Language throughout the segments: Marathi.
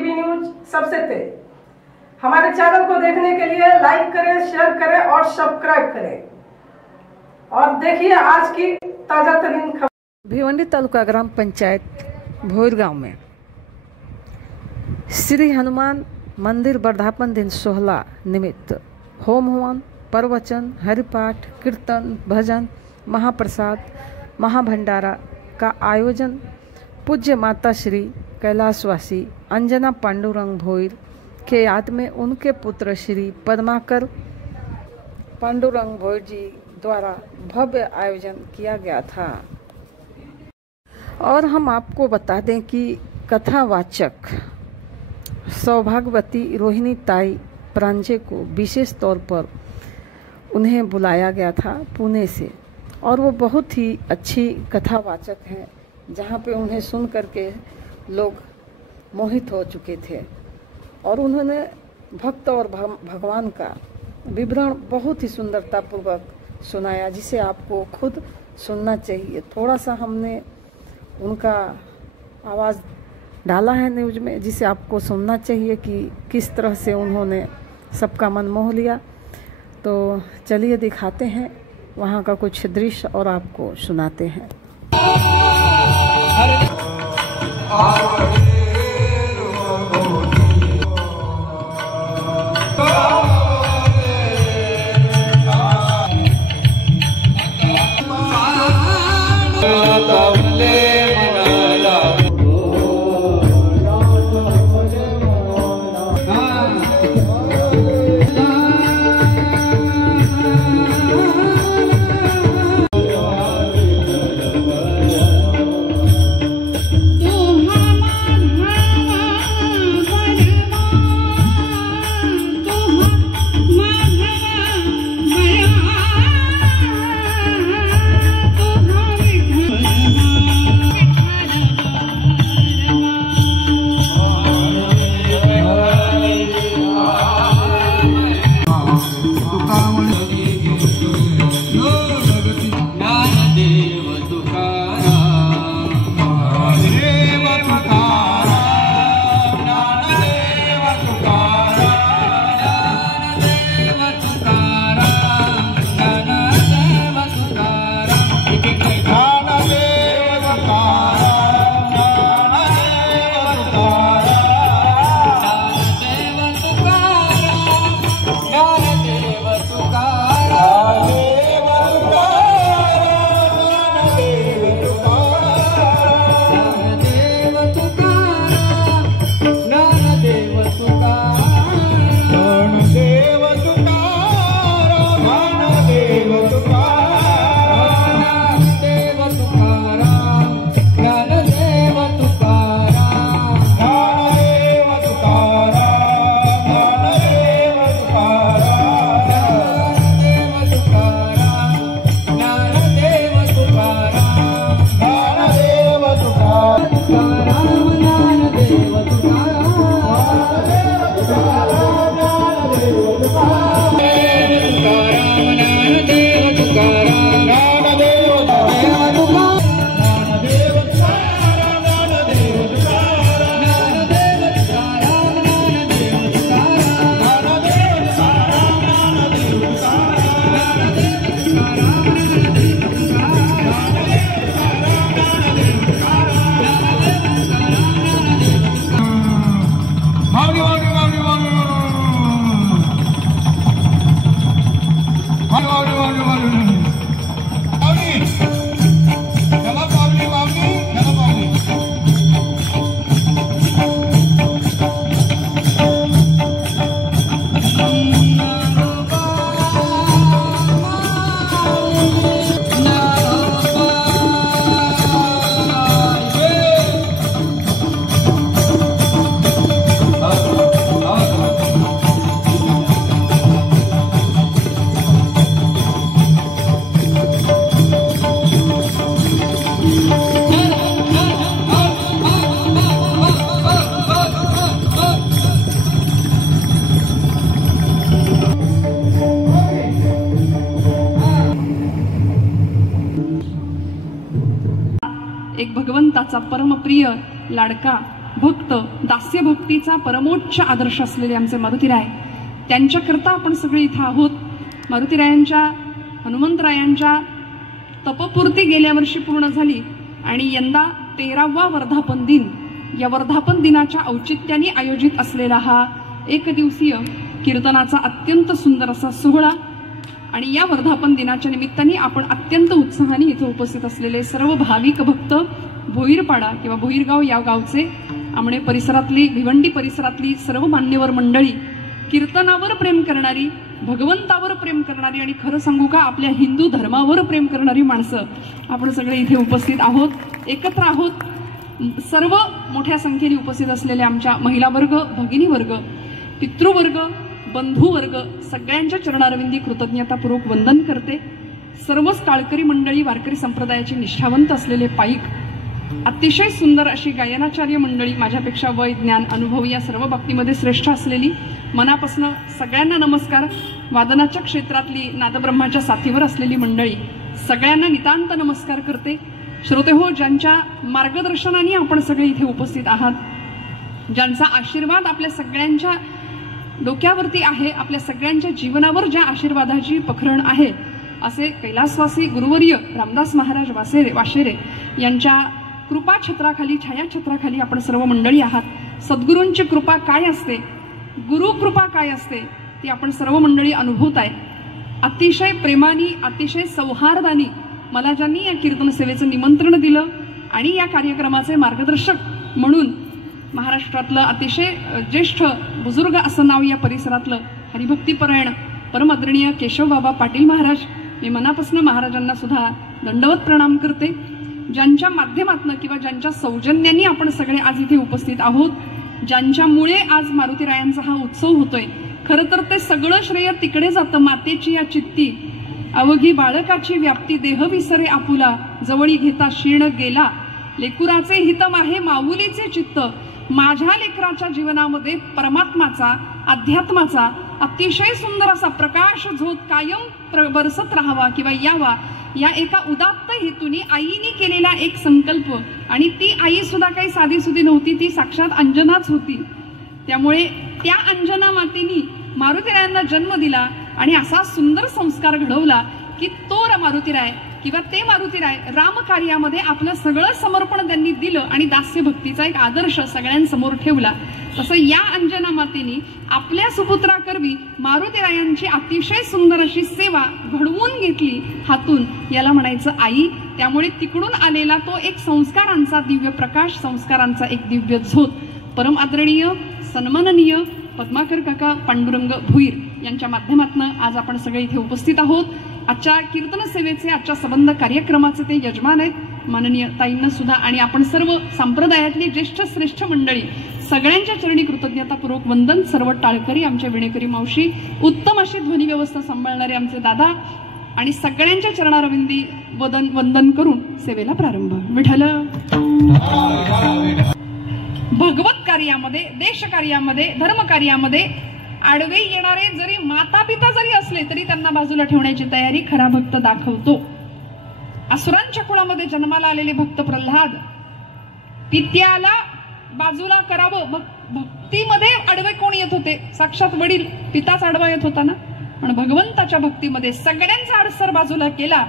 टीवी न्यूज सबसे तेज। हमारे चैनल को देखने के लिए लाइक करें, शेयर करें और सब्सक्राइब करें और देखिए आज की ताजा तरीन खबर। भिवंडी तालुका ग्राम पंचायत भोर गांव में श्री हनुमान मंदिर वर्धापन दिन सोहला निमित्त होम हवन, प्रवचन, हरिपाठ, कीर्तन, भजन, महाप्रसाद, महाभंडारा का आयोजन पूज्य माता श्री कैलाशवासी अंजना पांडुरंग भोईर के याद में उनके पुत्र श्री पद्माकर पांडुरंग भोईर जी द्वारा भव्य आयोजन किया गया था। और हम आपको बता दें कि कथावाचक सौभाग्यवती रोहिणी ताई प्रांजे को विशेष तौर पर उन्हें बुलाया गया था पुणे से, और वो बहुत ही अच्छी कथावाचक हैं, जहाँ पे उन्हें सुन करके लोग मोहित हो चुके थे। और उन्होंने भक्त और भगवान का विवरण बहुत ही सुंदरतापूर्वक सुनाया, जिसे आपको खुद सुनना चाहिए। थोड़ा सा हमने उनका आवाज़ डाला है न्यूज में, जिसे आपको सुनना चाहिए कि किस तरह से उन्होंने सबका मन मोह लिया। तो चलिए दिखाते हैं वहाँ का कुछ दृश्य और आपको सुनाते हैं। एक भगवंताचा परमप्रिय लाडका भक्त, दास्य भक्तीचा परमोच्च आदर्श असलेले आमचे मारुतीराय, त्यांच्याकरता आपण सगळे इथं आहोत. मारुतीरायांच्या, हनुमंतरायांच्या तपपूर्ती गेल्या वर्षी पूर्ण झाली आणि यंदा 13वा वर्धापन दिन, या वर्धापन दिनाच्या औचित्याने आयोजित असलेला हा एकदिवसीय कीर्तनाचा अत्यंत सुंदर असा सोहळा. आणि या वर्धापन दिनाच्या निमित्ताने आपण अत्यंत उत्साहाने इथे उपस्थित असलेले सर्व भाविक भक्त, भोईरपाडा किंवा भोईरगाव या गावचे, आमणे परिसरातली, भिवंडी परिसरातली सर्व मान्यवर मंडळी, कीर्तनावर प्रेम करणारी, भगवंतावर प्रेम करणारी आणि खरं सांगू का आपल्या हिंदू धर्मावर प्रेम करणारी माणसं आपण सगळे इथे उपस्थित आहोत, एकत्र आहोत. सर्व मोठ्या संख्येने उपस्थित असलेले आमच्या महिला वर्ग, भगिनी वर्ग, पितृवर्ग, बंधुवर्ग सगळ्यांच्या चरणारविंदी कृतज्ञतापूर्वक वंदन करते. सर्वच काळकरी मंडळी, वारकरी संप्रदायाचे निष्ठावंत असलेले पाईक, अतिशय सुंदर अशी गायनाचार्य मंडळी, माझ्यापेक्षा वय, ज्ञान, अनुभव या सर्व बाबतीमध्ये श्रेष्ठ असलेली, मनापासून सगळ्यांना नमस्कार. वादनाच्या क्षेत्रातली, नादब्रह्माच्या साथीवर असलेली मंडळी सगळ्यांना नितांत नमस्कार करते. श्रोते हो, ज्यांच्या मार्गदर्शनाने आपण सगळे इथे उपस्थित आहात, ज्यांचा आशीर्वाद आपल्या सगळ्यांच्या डोक्यावरती आहे, आपल्या सगळ्यांच्या जीवनावर ज्या आशीर्वादाची पखरण आहे, असे कैलासवासी गुरुवर्य रामदास महाराज वाशेरे यांच्या कृपा छत्राखाली, छायाछत्राखाली आपण सर्व मंडळी आहात. सद्गुरूंची कृपा काय असते, गुरु कृपा काय असते, ती आपण सर्व मंडळी अनुभवताय. अतिशय प्रेमाने, अतिशय सौहार्दाने मला ज्यांनी या कीर्तन सेवेचं निमंत्रण दिलं आणि या कार्यक्रमाचे मार्गदर्शक म्हणून महाराष्ट्रातलं अतिशय ज्येष्ठ बुजुर्ग असं नाव या परिसरातलं हरिभक्तीपरायण परमादरणीय केशवबाबा पाटील महाराज, मी मनापासून महाराजांना सुद्धा दंडवत प्रणाम करते. ज्यांच्या माध्यमातून किंवा ज्यांच्या सौजन्याने आपण सगळे आज इथे उपस्थित आहोत, ज्यांच्यामुळे आज मारुतीरायांचा हा उत्सव होतोय, खरं तर ते सगळं श्रेय तिकडे जातं. मातेची या चित्ती अवघी बाळकाची व्याप्ती, देह विसरे आपुला, जवळी घेता क्षीण गेला, लेकुराचे हितम आहे माऊलीचे चित्त. माझ्या लेकराच्या जीवनामध्ये परमात्माचा, अध्यात्माचा अतिशय सुंदर असा प्रकाश झोत कायम बरसत राहावा किंवा यावा, या एका उदात्त हेतूने आईने केलेला एक संकल्प. आणि ती आई सुद्धा काही साधीसुधी नव्हती, ती साक्षात अंजनाच होती. त्यामुळे त्या अंजना मातेनी मारुतीरायांना जन्म दिला आणि असा सुंदर संस्कार घडवला की तो मारुतीराय किंवा ते मारुतीराय रामकार्यामध्ये आपलं सगळं समर्पण त्यांनी दिलं आणि दास्य भक्तीचा एक आदर्श सगळ्यांसमोर ठेवला. तसं या अंजना मातेनी आपल्या सुपुत्राकरवी मारुतीरायांची अतिशय सुंदर अशी सेवा घडवून घेतली हातून, याला म्हणायचं आई. त्यामुळे तिकडून आलेला तो एक संस्कारांचा दिव्य प्रकाश, संस्कारांचा एक दिव्य झोत परम आदरणीय, सन्माननीय पद्माकर काका पांडुरंग भुईर यांच्या माध्यमातून आज आपण सगळे इथे उपस्थित आहोत. आजच्या कीर्तन सेवेचे, आजच्या संबंध कार्यक्रमाचे ते यजमान आहेत, माननीय ताईंना सुद्धा. आणि आपण सर्व संप्रदायातली ज्येष्ठ श्रेष्ठ मंडळी सगळ्यांच्या चरणी कृतज्ञतापूर्वक वंदन. सर्व टाळकरी, आमच्या विणेकरी मावशी, उत्तम अशी ध्वनी व्यवस्था सांभाळणारे आमचे दादा आणि सगळ्यांच्या चरणारविंदी वंदन करून सेवेला प्रारंभ. विठ्ठल. भगवत कार्यामध्ये, देश कार्यामध्ये, धर्म कार्यामध्ये आडवे येणारे जरी माता पिता जरी असले तरी त्यांना बाजूला ठेवण्याची तयारी खरा भक्त दाखवतो. असुरांच्या कुळामध्ये जन्माला आलेले भक्त प्रल्हाद, पित्याला बाजूला करावं, भक्तीमध्ये आडवे कोण येत होते? साक्षात वडील, पिताच आडवा येत होता ना. पण भगवंताच्या भक्तीमध्ये सगळ्यांचा आडसर बाजूला केला.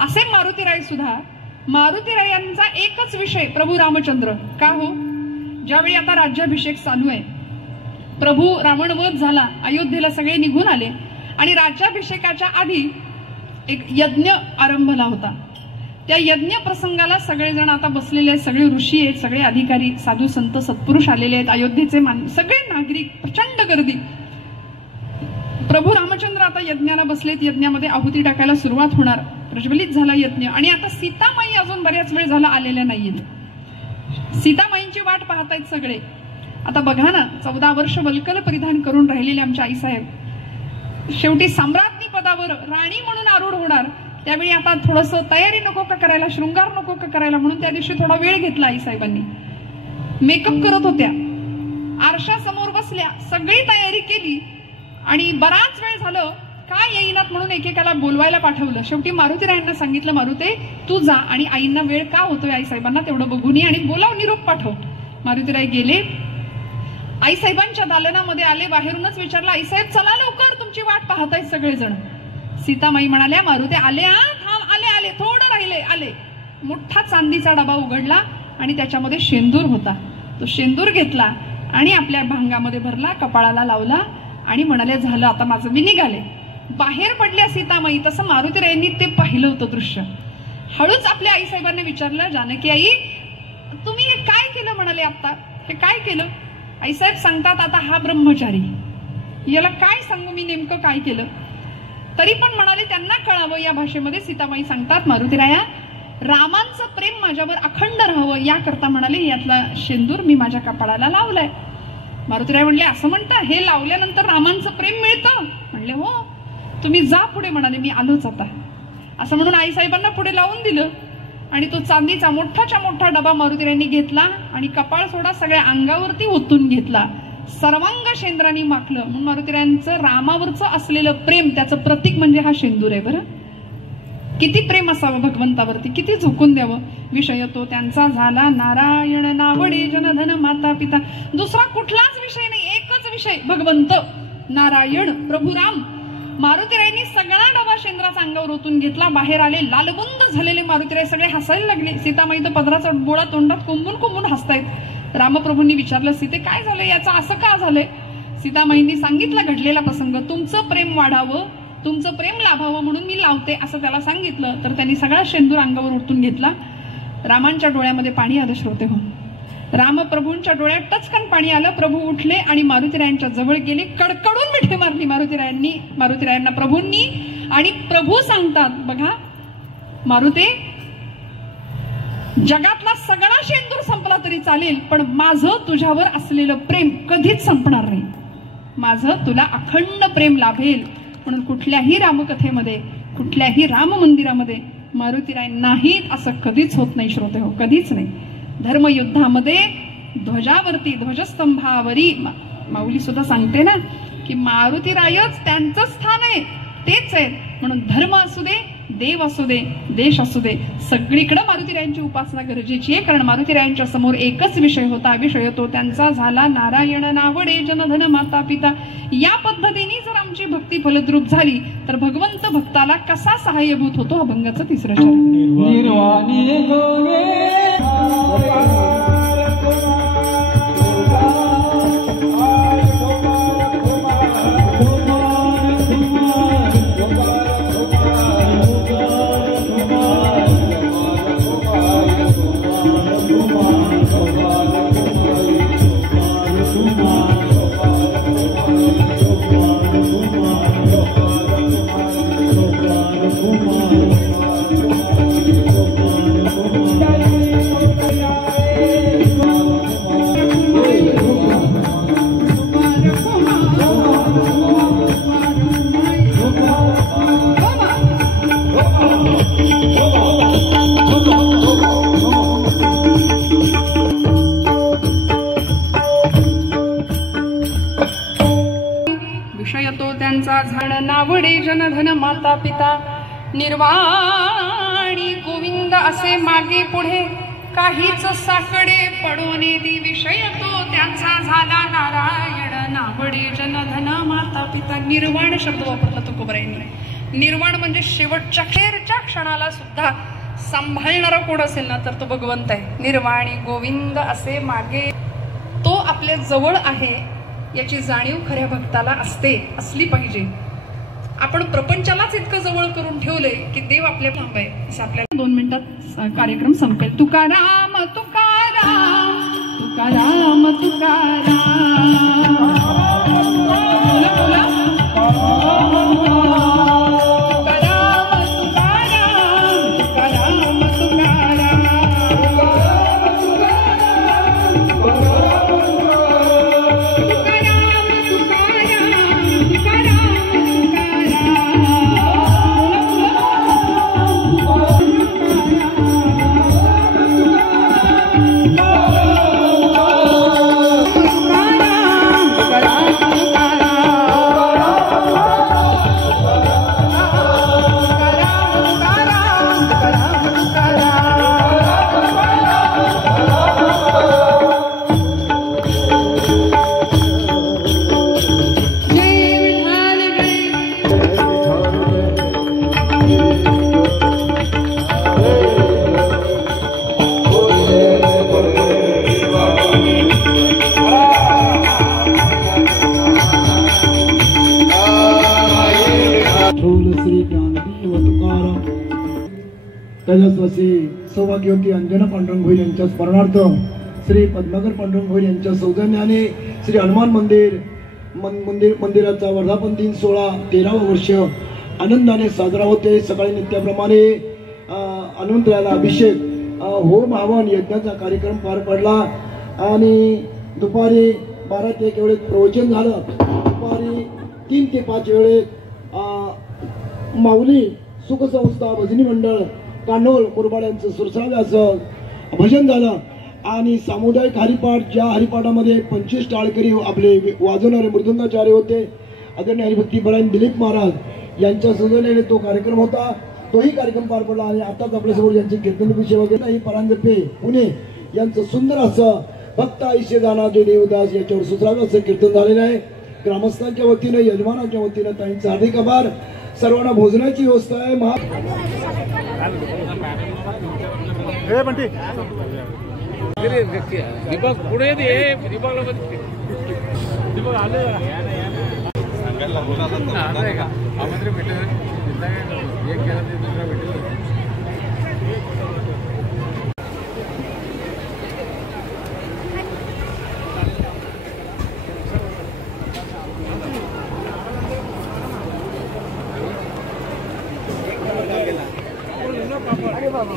असे मारुतीराय सुद्धा, मारुतीरायांचा एकच विषय प्रभू रामचंद्र. का हो? ज्यावेळी आता राज्याभिषेक चालू आहे, प्रभू रावणवध झाला, अयोध्येला सगळे निघून आले आणि राज्याभिषेकाच्या आधी एक यज्ञ आरंभला होता. त्या यज्ञ प्रसंगाला सगळेजण आता बसलेले, सगळे ऋषी आहेत, सगळे अधिकारी, साधू संत सत्पुरुष आलेले आहेत, अयोध्येचे सगळे नागरिक, प्रचंड गर्दी. प्रभू रामचंद्र आता यज्ञाला बसलेत, यज्ञामध्ये आहुती टाकायला सुरुवात होणार, प्रज्वलित झाला यज्ञ. आणि आता सीतामाई अजून बऱ्याच वेळ झाला आलेल्या नाहीयेत. सीतामाईंची वाट पाहतायत सगळे. आता बघा ना, 14 वर्ष वल्कल परिधान करून राहिलेले आमच्या आईसाहेब शेवटी सम्राज्ञी पदावर राणी म्हणून आरूढ होणार. त्यावेळी आता थोडस तयारी नको का करायला, शृंगार नको का करायला, म्हणून त्या दिवशी थोडा वेळ घेतला आईसाहेबांनी. मेकअप करत होत्या, आरशासमोर बसल्या, सगळी तयारी केली आणि बराच वेळ झालं काय येईनात म्हणून एकेकाला बोलवायला पाठवलं. शेवटी मारुतीरायांना सांगितलं, मारुते तू जा आणि आईंना वेळ का होतोय आईसाहेबांना तेवढं बघून ये आणि बोलाव, निरोप पाठव. मारुतीराय गेले, आईसाहेबांच्या दालनामध्ये आले, बाहेरूनच विचारलं, आईसाहेब चला लवकर, तुमची वाट पाहतायत सगळेजण. सीतामाई म्हणाल्या, मारुती आले, थांब, आले आले, थोडं राहिले, आले. मोठा चांदीचा डबा उघडला आणि त्याच्यामध्ये शेंदूर होता. तो शेंदूर घेतला आणि आपल्या भांगामध्ये भरला, कपाळाला लावला आणि म्हणाले, झालं आता माझं, मी निघाले. बाहेर पडल्या सीतामाई. तसं मारुतीरायांनी ते पाहिलं होतं दृश्य. हळूच आपल्या आईसाहेबांना विचारलं, जानकी आई तुम्ही हे काय केलं? म्हणाले, आता हे काय केलं? आईसाहेब सांगतात, आता हा ब्रह्मचारी, याला काय सांगू मी नेमकं काय केलं? तरी पण म्हणाले त्यांना कळावं या भाषेमध्ये. सीतामाई सांगतात, मारुतीराया रामांचं प्रेम माझ्यावर अखंड राहावं याकरता म्हणाले यातला शेंदूर मी माझ्या कपाळाला लावलाय. मारुतीराय म्हणले, असं म्हणता, हे लावल्यानंतर रामांचं प्रेम मिळतं? म्हणले, हो. तुम्ही जा पुढे, म्हणाले, मी आलोच आता. असं म्हणून आईसाहेबांना पुढे लावून दिलं आणि तो चांदीचा मोठाच्या मोठा डबा मारुतीरायांनी घेतला आणि कपाळ सोडा सगळ्या अंगावरती ओतून घेतला, सर्वांग शेंद्रांनी माखलं. म्हणून मारुतीरायांचं रामावरचं असलेलं प्रेम त्याचं प्रतीक म्हणजे हा शेंदूर आहे. बरं, किती प्रेम असावं भगवंतावरती, किती झोकून द्यावं. विषय तो त्यांचा झाला नारायण नावडे जनधन माता पिता. दुसरा कुठलाच विषय नाही, एकच विषय, भगवंत नारायण प्रभू राम. मारुतीरायांनी सगळा डबा शेंद्राचा अंगावर ओतून घेतला, बाहेर आले. लालबुंद झालेले मारुतीराय सगळे हसायला लागले. सीतामाई तर पदराचा बोळा तोंडात कोंबून कोंबून हसतायत. रामप्रभूंनी विचारलं, सीते काय झालं, याचं असं का झालंय? सीतामाईंनी सांगितलं घडलेला प्रसंग. तुमचं प्रेम वाढावं, तुमचं प्रेम लाभावं म्हणून मी लावते असं त्याला सांगितलं. तर त्यांनी सगळा शेंदूर अंगावर ओतून घेतला. रामांच्या डोळ्यामध्ये पाणी आलं श्रोते हो. रामप्रभूंच्या डोळ्यात टचकन पाणी आलं. प्रभू उठले आणि मारुतीरायांच्या जवळ गेले. कडकडून मिठी मारली मारुतीरायांना प्रभूंनी. आणि प्रभू सांगतात, बघा मारुते, जगातला सगळा शेंदूर संपला तरी चालेल, पण माझं तुझ्यावर असलेलं प्रेम कधीच संपणार नाही. माझं तुला अखंड प्रेम लाभेल. म्हणून कुठल्याही रामकथेमध्ये, कुठल्याही राम मंदिरामध्ये मारुतीराय नाहीत असं कधीच होत नाही श्रोते हो, कधीच नाही. धर्मयुद्धामध्ये ध्वजावरती, ध्वजस्तंभावरी माऊली सुद्धा सांगते ना की मारुतीरायच त्यांचं स्थान आहे, तेच आहेत. म्हणून धर्म असू दे, देव असू दे, देश असू दे, सगळीकडे मारुतीरायांची उपासना गरजेची आहे. कारण मारुतीरायांच्या समोर एकच विषय होता. विषय तो त्यांचा झाला नारायण नावडे जनधन माता पिता. या पद्धतीने जर आमची भक्ती फलद्रूप झाली तर भगवंत भक्ताला कसा सहाय्यभूत होतो, अभंगाचं तिसरं नावडे जनधन माता पिता. निर्वाणी गोविंद असे मागे पुढे काहीच साकडे पडोने दी. विषय तो त्यांचा झाला नारायण नावडे जनधन माता पिता. निर्वाण शब्द वापरला तुकोबरायांनी. निर्वाण म्हणजे शेवटच्या खेरच्या क्षणाला सुद्धा सांभाळणारा कोण असेल ना तर तो भगवंत आहे. निर्वाणी गोविंद असे मागे, तो आपल्या जवळ आहे याची जाणीव खऱ्या भक्ताला असली पाहिजे. आपण प्रपंचालाच इतकं जवळ करून ठेवलंय की देव आपल्या लांब आहे असं आपल्याला 2 मिनिटात कार्यक्रम संपेल. तुकाराम तुकाराम तुकाराम तुकाराम. तेजस्वी सौभाग्यवती अंजना पांडुरंग भोईर यांच्या स्मरणार्थ श्री पद्माकर पांडुरंग भोईर यांच्या सौजन्याने श्री हनुमान मंदिराचा वर्धापन दिन सोहळा 13वा वर्ष आनंदाने साजरा होते। सकाळी नित्याप्रमाणे हनुमंतरायाला अभिषेक होम हवन यज्ञाचा कार्यक्रम पार पडला आणि दुपारी 12 ते 1 वेळेत प्रवचन झालं। दुपारी 3 ते 5 वेळेत माऊली सुखसंस्था भजनी मंडळ कानोल मुरबाड यांचं सुरसाव्याचं भजन झालं आणि सामुदायिक हरिपाठ, ज्या हरिपाठामध्ये 25 टाळकरी आपले वाजवणारे मृदुंगाचार्य होते, आदरणीय हरिभक्तीपरायण दिलीप महाराज यांच्या सौजन्याने तो कार्यक्रम होता। तोही कार्यक्रम पार पडला आणि आताच आपल्यासमोर यांची कीर्तनरूपी सेवा केली ही परांजपे पुणे यांचं सुंदर असं भक्त आयुष्य दाना जो देवदास याच्यावर सुसराव्याचं कीर्तन झालेलं आहे। ग्रामस्थांच्या वतीनं, यजमानांच्या वतीनं त्यांचा हार्दिक आभार। सर्वांना भोजनाची व्यवस्था आहे। दीपक पुढे दीपक आले आमंत्रण भेटलं एक केला ते दुसरा भेटलं। अरे बाबा